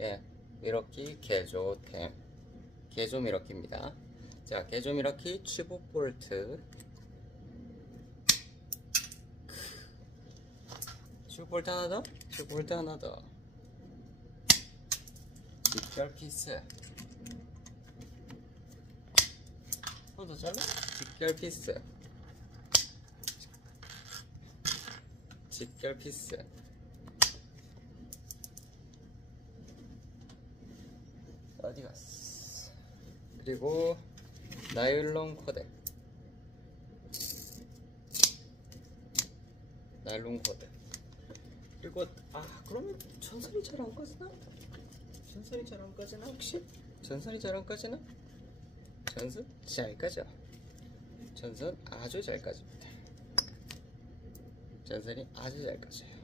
예, 미러키 개조템, 개조 미러키입니다. 자, 개조 미러키 15볼트, 15볼트 하나 더, 15볼트 하나 더, 직결 피스, 하나 더 잘라? 직결 피스, 직결 피스, 어디 갔어? 그리고 나일론 코드, 나일론 코드. 그리고 그러면 전선이 잘 안 꺼지나? 전선이 잘 안 꺼지나 혹시? 전선이 잘 안 꺼지나? 전선 잘 꺼져. 전선 아주 잘 꺼집니다. 전선이 아주 잘 꺼져요.